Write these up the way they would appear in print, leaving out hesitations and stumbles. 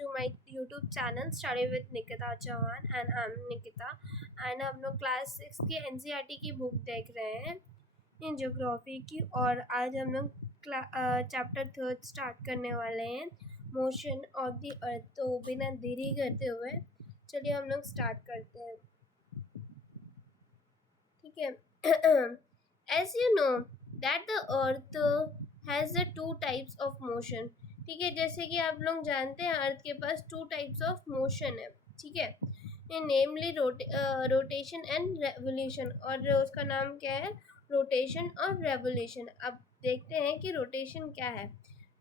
to my YouTube channel Study with Nikita Chauhan and I'm Nikita and हम लोग class 6 की NCERT की book देख रहे हैं इन ज्योग्राफी की। और आज हम लोग चैप्टर 3 स्टार्ट करने वाले हैं, मोशन ऑफ द अर्थ। तो बिना देरी करते हुए चलिए हम लोग स्टार्ट करते हैं, ठीक है। As you know that the earth has the two types of motion, ठीक है। जैसे कि आप लोग जानते हैं अर्थ के पास टू टाइप्स ऑफ मोशन है, ठीक है, नेमली रोटेशन एंड रेवोल्यूशन। और उसका नाम क्या है, रोटेशन और रेवोल्यूशन। अब देखते हैं कि रोटेशन क्या है,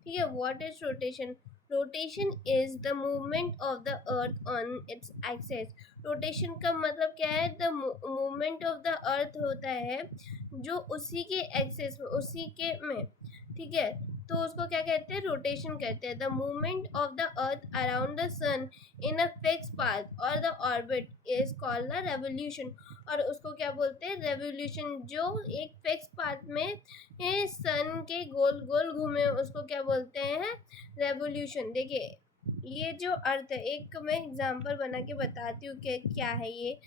ठीक है। What is rotation? Rotation is the movement of the earth on its axis. Rotation का मतलब क्या है, द मूवमेंट ऑफ द अर्थ होता है जो उसी के एक्सेस में, उसी के में, ठीक है। तो उसको क्या कहते हैं, रोटेशन कहते हैं। The movement of the earth around the sun in a fix path और the orbit is called the revolution. और उसको क्या बोलते हैं, रेवोल्यूशन। जो एक फिक्स पाथ में सन के गोल गोल घूमे उसको क्या बोलते हैं, रेवोल्यूशन। देखिए ये जो अर्थ है, एक मैं एग्जांपल बना के बताती हूँ कि क्या है ये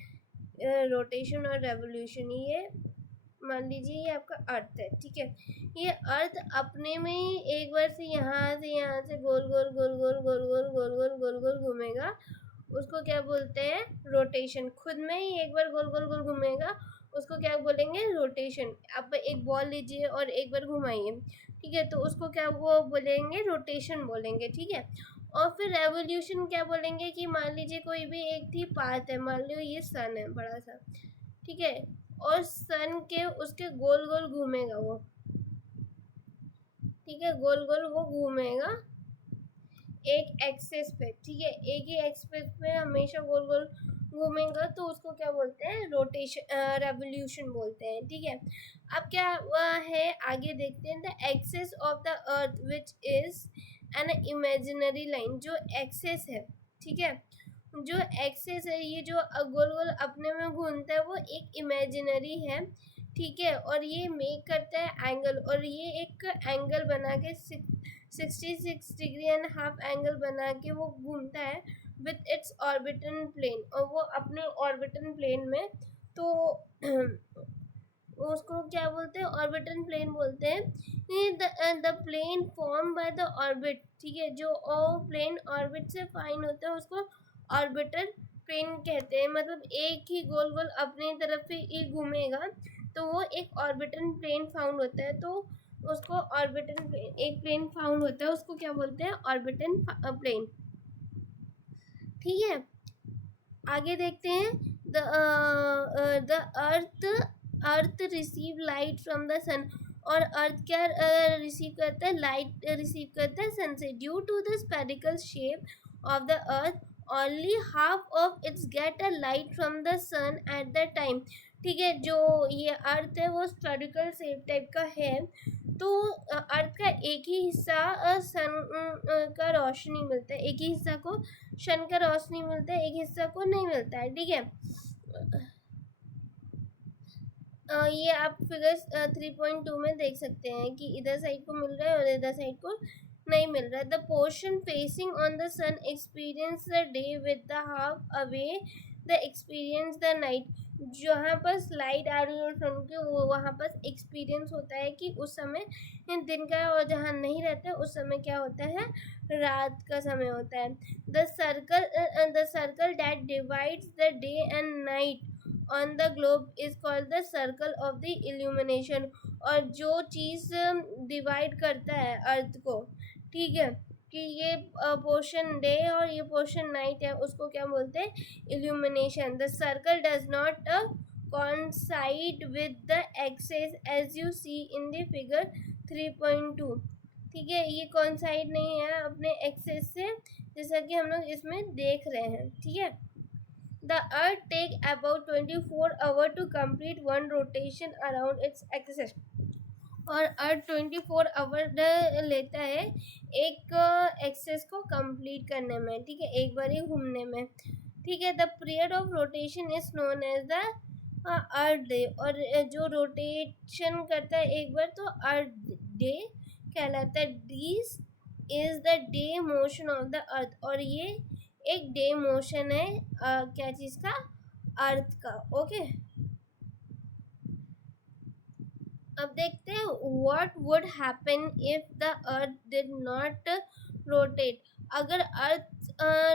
रोटेशन और रेवोल्यूशन। ये मान लीजिए ये आपका अर्थ है, ठीक है। ये अर्थ अपने में ही एक बार से यहाँ से गोल गोल गोल गोल गोल गोल गोल गोल गोल गोल घूमेगा, उसको क्या बोलते हैं, रोटेशन। खुद में ही एक बार गोल गोल गोल घूमेगा, उसको क्या बोलेंगे, रोटेशन। आप एक बॉल लीजिए और एक बार घुमाइए, ठीक है, तो उसको क्या वो बोलेंगे, रोटेशन बोलेंगे, ठीक है। और फिर रेवोल्यूशन क्या बोलेंगे कि मान लीजिए कोई भी एक थी पाथ है, मान लो ये सन है बड़ा सा, ठीक है, और सन के उसके गोल गोल घूमेगा वो, ठीक है, गोल गोल वो घूमेगा एक एक्सेस पे, ठीक है, एक ही एक्सेस पे हमेशा गोल गोल घूमेगा, तो उसको क्या बोलते हैं, रोटेशन, रेवोल्यूशन बोलते हैं, ठीक है। अब क्या है, आगे देखते हैं। The axis of the earth which is an imaginary line. जो एक्सेस है, ठीक है, जो एक्सेस है, ये जो गोल गोल अपने में घूमता है वो एक इमेजिनरी है, ठीक है। और ये मेक करता है एंगल, और ये एक एंगल बना के 66 डिग्री एंड हाफ एंगल बना के वो घूमता है विथ इट्स ऑर्बिटल प्लेन, और वो अपने ऑर्बिटल प्लेन में। तो उसको क्या बोलते हैं, ऑर्बिटल प्लेन बोलते हैं। The plane form by the orbit, ठीक है, जो प्लेन ऑर्बिट से फाइन होता है उसको ऑर्बिटल प्लेन कहते हैं। मतलब एक ही गोल गोल अपनी तरफ ही घूमेगा तो वो एक ऑर्बिटल प्लेन फाउंड होता है। तो उसको ऑर्बिटल प्लेन, एक प्लेन फाउंड होता है उसको क्या बोलते हैं, ऑर्बिटल प्लेन, ठीक है। आगे देखते हैं। The earth receive light from the sun. और अर्थ क्या रिसीव करता है, लाइट रिसीव करता है सन से। Due to the spherical shape of the earth only half of its get a light from the sun at the time, ठीक है। जो ये अर्थ है वो स्फेरिकल शेप टाइप का है, तो अर्थ का एक ही हिस्सा सन का रोशनी मिलता है, एक ही हिस्सा को सन का रोशनी मिलता है, एक हिस्सा को नहीं मिलता है, ठीक है। ये आप फिगर 3.2 में देख सकते हैं कि इधर साइड को मिल रहा है और इधर साइड को नहीं मिल रहा है। The portion facing on the sun experience the day with the half away the experience the night. जहाँ पर लाइट आ रही है सन की वहाँ पर एक्सपीरियंस होता है कि उस समय दिन का, और जहाँ नहीं रहता है उस समय क्या होता है, रात का समय होता है। The circle that divides the day and night on the globe is called the circle of the illumination. और जो चीज़ डिवाइड करता है अर्थ को, ठीक है, कि ये पोर्शन डे और ये पोर्शन नाइट है, उसको क्या बोलते हैं, illumination. The circle does not coincide with the axis as you see in the figure 3.2, ठीक है। ये coincide नहीं है अपने एक्सेस से, जैसा कि हम लोग इसमें देख रहे हैं, ठीक है। The Earth take about 24 hours to complete one rotation around its axis। और अर्थ 24 आवर लेता है एक एक्सेस को कंप्लीट करने में, ठीक है, एक बार ही घूमने में, ठीक है। The period of rotation is known as the earth day. और जो रोटेशन करता है एक बार तो अर्थ डे कहलाता है। These is the day motion of the अर्थ, और ये एक डे मोशन है क्या चीज का, अर्थ का। ओके, अब देखते हैं what would happen if the earth did not rotate. अगर अर्थ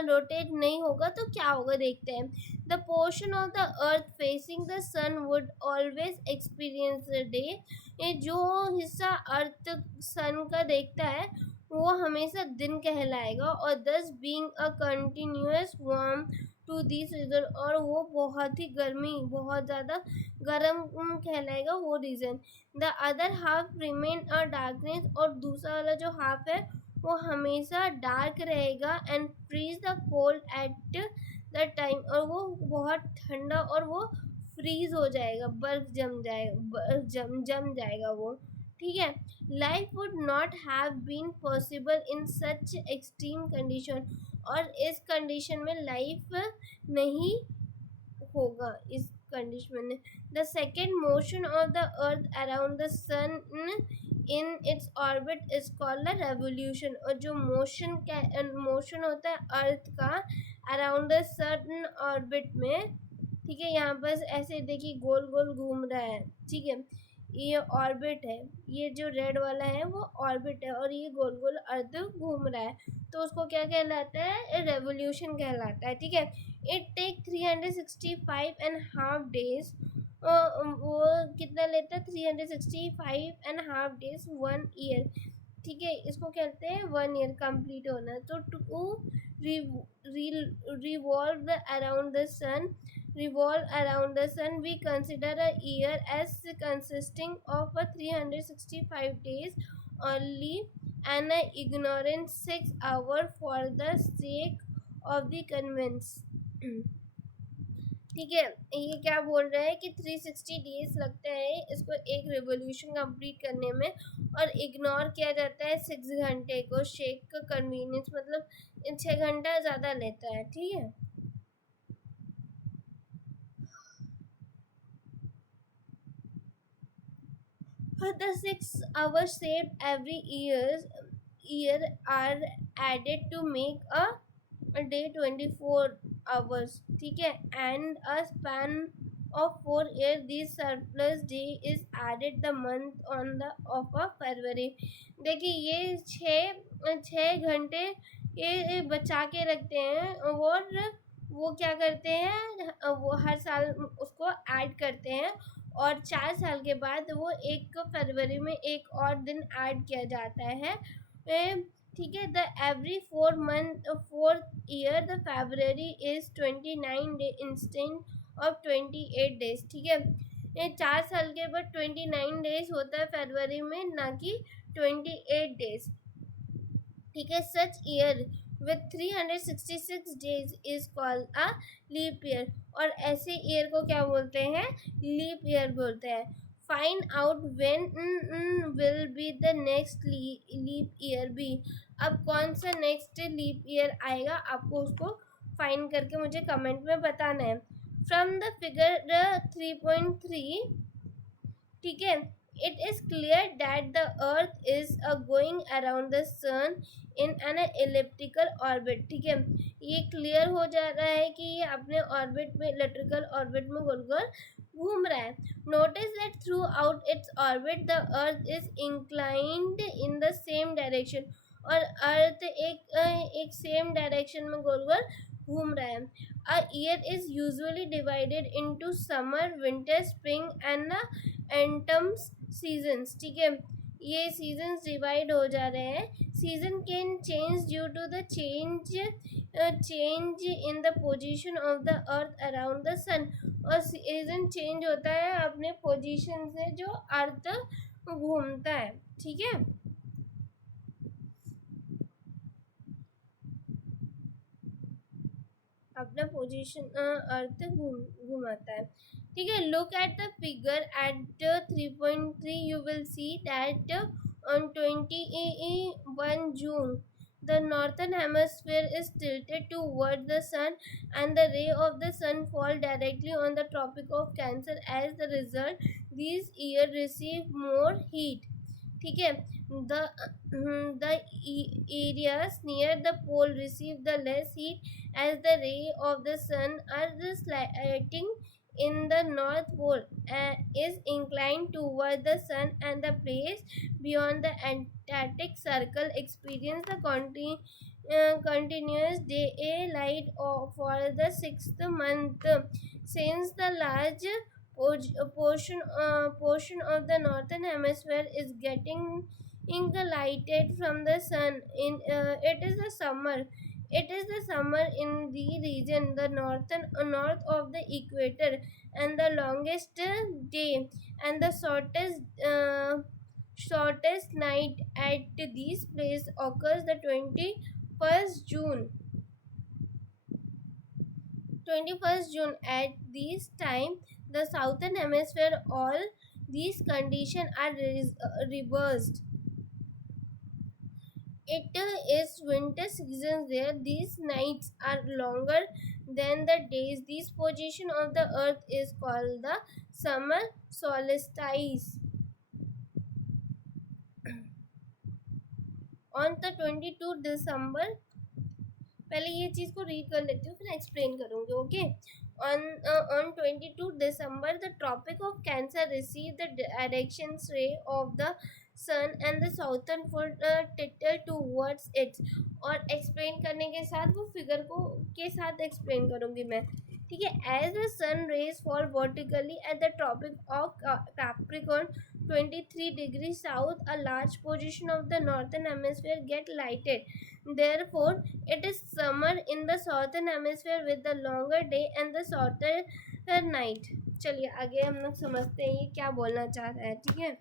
रोटेट नहीं होगा तो क्या होगा, देखते हैं। The portion of the earth facing the sun would always experience the day. ये जो हिस्सा अर्थ सन का देखता है वो हमेशा दिन कहलाएगा, और thus being a continuous warm to this region, और वो बहुत ही गर्मी, बहुत ज़्यादा गर्म कहलाएगा वो region. The other half remain a darkness, और दूसरा वाला जो हाफ है वो हमेशा डार्क रहेगा, and freeze the cold at the time, और वो बहुत ठंडा और वो फ्रीज हो जाएगा, बर्फ जम जाएगा, बर्फ जम जाएगा वो। ठीक है, life would not have been possible in such extreme condition, और इस कंडीशन में लाइफ नहीं होगा इस कंडीशन में। The second motion of the earth around the sun in its orbit is called the revolution, और जो मोशन होता है अर्थ का अराउंड द सन ऑर्बिट में, ठीक है, यहाँ पर ऐसे देखिए गोल गोल घूम रहा है, ठीक है, ये ऑर्बिट है, ये जो रेड वाला है वो ऑर्बिट है, और ये गोल गोल अर्थ घूम रहा है, तो उसको क्या कहलाता है, रेवोल्यूशन कहलाता है। ठीक है, इट टेक 365.5 डेज, वो कितना लेता है, 365.5 डेज, 1 ईयर। ठीक है, इसको कहते हैं 1 ईयर कंप्लीट होना। तो to revolve the around the sun revolve around the sun, we consider a year as consisting of a 365 days only, and a ignorant 6 hour for the sake of the convenience। ठीक है, ये क्या बोल रहा है कि 360 डेज लगते हैं इसको एक रिवोल्यूशन कंप्लीट करने में, और इग्नोर किया जाता है 6 घंटे को, शेक का कन्वीनियंस मतलब 6 घंटा ज़्यादा लेता है। ठीक है, the 6 hours saved every year are added to make a day 24 hours। ठीक है, and a span of 4 years this surplus day is added the month on the of a February। देखिए ये छः घंटे ये बचा के रखते हैं, और वो क्या करते हैं, वो हर साल उसको ऐड करते हैं, और 4 साल के बाद वो 1 फरवरी में एक और दिन ऐड किया जाता है। ठीक है, the every 4 year the February is 29 day instant of 28 days. ठीक है, ये 4 साल के बाद 29 डेज होता है फरवरी में, ना कि 28 डेज। ठीक है, सच year with 366 days is called a leap year, और ऐसे ईयर को क्या बोलते हैं, लीप ईयर बोलते हैं। Find out when will be the next leap year be. अब कौन सा नेक्स्ट लीप ईयर आएगा आपको उसको फाइंड करके मुझे कमेंट में बताना है। फ्रॉम द फिगर 3.3, ठीक है, it is clear that the earth is going around the sun in an elliptical orbit। ठीक है, ये क्लियर हो जा रहा है कि ये अपने ऑर्बिट में, इलेक्ट्रिकल ऑर्बिट में गोल गोल घूम रहा है। Notice that through out its orbit the earth is inclined in the same direction, और अर्थ एक सेम डायरेक्शन में गोल गोल घूम रहा है। A year is usually divided into summer, winter, spring and autumns seasons. ठीक है, ये सीजन्स डिवाइड हो जा रहे हैं। Season can change due to the change in the position of the earth around the sun, और सीजन चेंज होता है अपने पोजीशन से जो अर्थ घूमता है। ठीक है, अपना पोजीशन अर्थ घुमाता है। ठीक है, look at the figure at 3.3, you will see that on 21 June the northern hemisphere is tilted toward the sun, and the ray of the sun fall directly on the tropic of Cancer. As the result, these years receive more heat। ठीक है, areas near the pole receive the less heat as the ray of the sun are sliding in the north pole is inclined toward the sun, and the place beyond the Antarctic Circle experience the continuous daylight for the 6th month, since the large portion of the northern hemisphere is getting lighted from the sun. It is the summer in the region the north of the equator, and the longest day and the shortest night at these places occurs the 21st June. At this time, the southern hemisphere, all these conditions are reversed. It is winter season there. These nights are longer than the days. This position of the earth is called the summer solstice. On the 22 December, पहले ये चीज को read कर लेती हूँ, फिर explain करूंगी. Okay. On 22 December, the Tropic of Cancer received the directions ray of the sun and the southern pole tilted towards it. और एक्सप्लेन करने के साथ वो फिगर को के साथ एक्सप्लेन करूंगी मैं. ठीक है. As the sun rays fall vertically at the Tropic of Capricorn 23 degrees south, a large portion of the northern hemisphere get lighted. Therefore, it is summer in the southern hemisphere with the longer day and the shorter night. चलिए आगे हम लोग समझते हैं ये क्या बोलना चाह रहा है. ठीक है.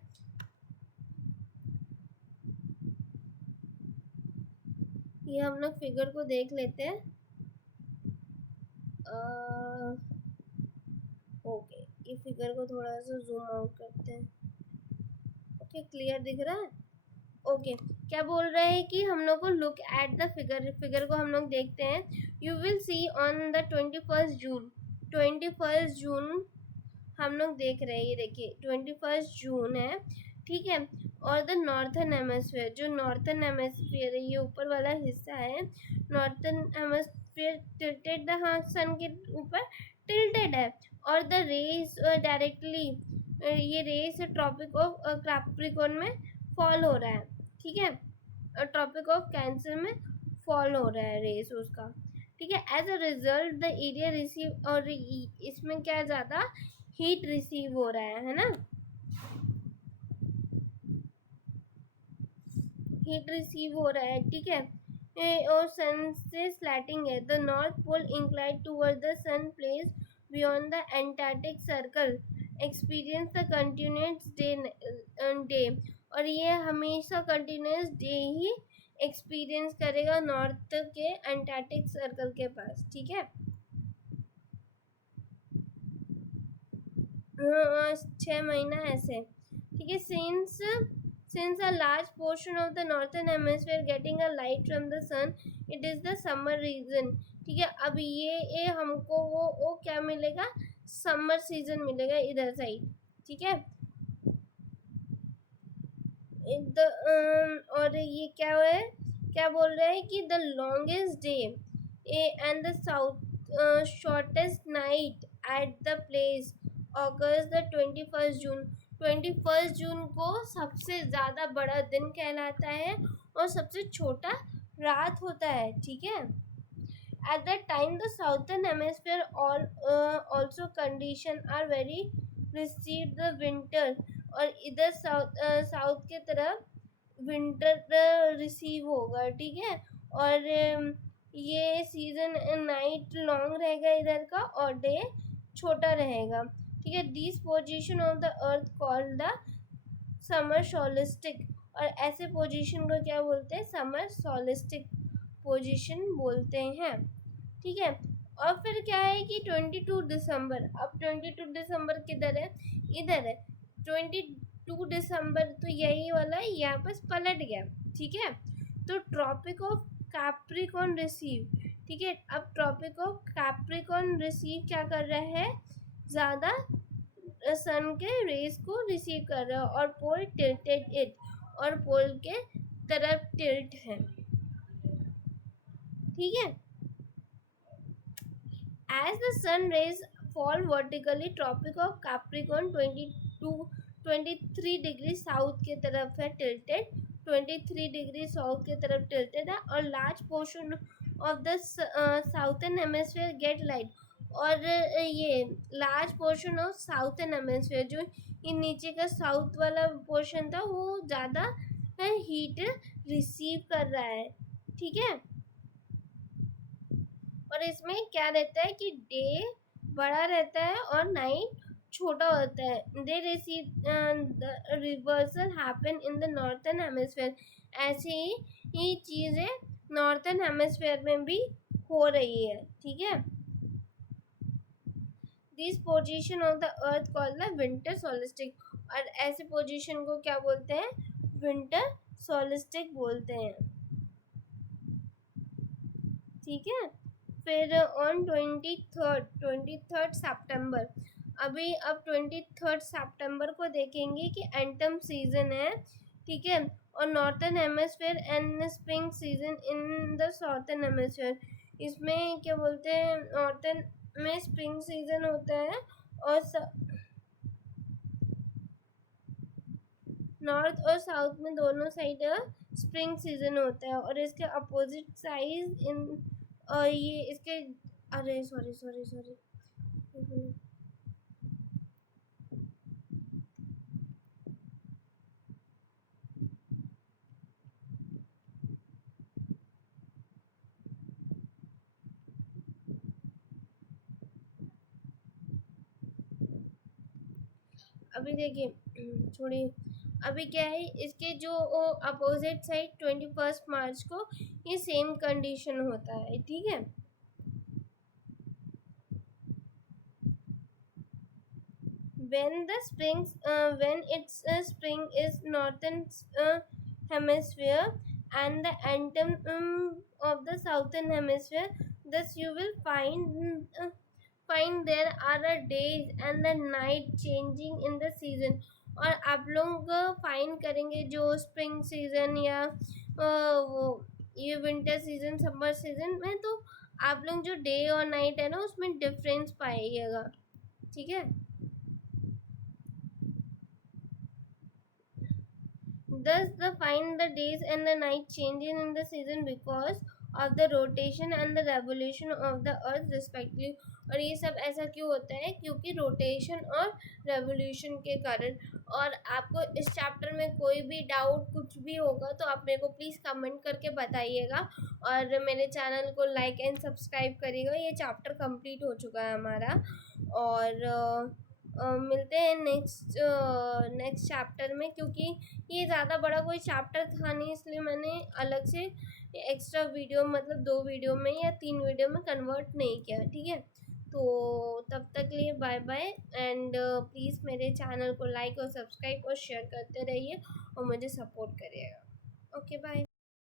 ये हम लोग फिगर को देख लेते हैं. ओके. ये फिगर को थोड़ा सा जूम आउट करते हैं. ओके. क्लियर दिख रहा है. ओके. क्या बोल रहा है कि हम लोग को लुक एट द फिगर को हम लोग देखते हैं. You will C on the 21st जून हम लोग देख रहे हैं. ये देखिए 21st जून है. ठीक है. और द नॉर्थन हेमिस्फीयर, जो नॉर्थन हेमिस्फीयर है, ये ऊपर वाला हिस्सा है. Northern hemisphere tilted the sun के ऊपर टिल्टेड है. और द रेस डायरेक्टली ये रेस ट्रॉपिक ऑफ कैप्रिकॉर्न में फॉल हो रहा है. ठीक है. ट्रॉपिक ऑफ कैंसर में फॉल हो रहा है रेस उसका. ठीक है. As a result the area receive, और इसमें क्या ज़्यादा हीट रिसीव हो रहा है ना. हीट रिसीव हो रहा है. ठीक है. और सन से स्लैटिंग है. The north pole inclined toward the sun place beyond the Antarctic circle experience the continuous day. और ये हमेशा कंटिन्यूस डे ही एक्सपीरियंस करेगा नॉर्थ के एंटार्क्टिक सर्कल के पास. ठीक है. 6 महीना ऐसे. ठीक है. Since a large portion of the northern hemisphere getting a light from the sun, it is the summer region. ठीक है. अब ये हमको वो क्या मिलेगा, समर सीजन मिलेगा इधर साइड. ठीक है. और ये क्या बोल रहा है कि the longest day and the shortest night at the place occurs the 21st June. 21st जून को सबसे ज़्यादा बड़ा दिन कहलाता है और सबसे छोटा रात होता है. ठीक है. At that time the southern hemisphere also condition are very receive the winter. और इधर साउथ के तरफ विंटर रिसीव होगा. ठीक है. और ये सीजन नाइट लॉन्ग रहेगा इधर का और डे छोटा रहेगा. ठीक है. This position of the earth called the summer solstice. और ऐसे पोजीशन को क्या बोलते हैं, समर सोलिस्टिक पोजीशन बोलते हैं. ठीक है. और फिर क्या है कि 22 दिसंबर. अब 22 दिसंबर किधर है, इधर है. 22 दिसंबर तो यही वाला है, यहाँ पर पलट गया. ठीक है. तो ट्रॉपिक ऑफ कैप्रिकॉर्न रिसीव. ठीक है. अब ट्रॉपिक ऑफ कैप्रिकॉर्न रिसीव क्या कर रहा है, ज़्यादा सन के रेस को रिसीव कर रहा है. और पोल टिल्टेड इट. और पोल के तरफ टिल्ट है, ठीक है। As the sun rays fall vertically, Tropic of Capricorn 23 degree south के तरफ है टिल्टेड, 23 डिग्री साउथ के तरफ टिल्टेड है, और large portion of the southern hemisphere get light, और ये large portion of southern hemisphere, जो ये नीचे का साउथ वाला पोर्शन था, वो ज़्यादा हीट रिसीव कर रहा है, ठीक है। और इसमें क्या रहता है कि डे बड़ा रहता है और नाइट छोटा होता है। They receive reversal happen in the northern hemisphere, ऐसी ही चीज़ें नॉर्थर्न हेमिस्फीयर में भी हो रही है, ठीक है। This position of the earth called the winter solstice, और ऐसे पोजीशन को क्या बोलते हैं, विंटर सोलिस्टिक बोलते हैं, ठीक है। फिर ऑन 23rd सितंबर, अभी अब 23rd सितंबर को देखेंगे कि एंटम सीजन है, ठीक है, और northern hemisphere and spring season in the southern hemisphere. इसमें क्या बोलते हैं, नॉर्थर्न में स्प्रिंग सीजन होता है और नॉर्थ और साउथ में दोनों साइड स्प्रिंग सीजन होता है, और इसके अपोजिट साइड इन ये इसके, अरे सॉरी सॉरी सॉरी, अभी देखिए छोड़िए, अभी क्या है, इसके जो अपोजिट साइड 21 मार्च को ये सेम कंडीशन होता है, ठीक है। When it's spring is northern hemisphere and the anthem of the southern hemisphere, thus you will find there are a days and the night changing in the season। और आप लोग find करेंगे जो spring season या वो ये winter season summer season में, तो आप लोग जो डे और नाइट है ना उसमें डिफरेंस पाइएगा, ठीक है। Thus, find the days and the night changing in the season because of the rotation and the revolution of the earth respectively। और ये सब ऐसा क्यों होता है, क्योंकि रोटेशन और रेवोल्यूशन के कारण। और आपको इस चैप्टर में कोई भी डाउट कुछ भी होगा तो आप मेरे को प्लीज़ कमेंट करके बताइएगा, और मेरे चैनल को लाइक एंड सब्सक्राइब करिएगा। ये चैप्टर कंप्लीट हो चुका है हमारा, और मिलते हैं नेक्स्ट चैप्टर में, क्योंकि ये ज़्यादा बड़ा कोई चैप्टर था नहीं, इसलिए मैंने अलग से एक्स्ट्रा वीडियो, मतलब 2 वीडियो में या 3 वीडियो में कन्वर्ट नहीं किया, ठीक है। तो तब तक लिए बाय बाय, एंड प्लीज़ मेरे चैनल को लाइक और सब्सक्राइब और शेयर करते रहिए और मुझे सपोर्ट करिएगा। Okay bye.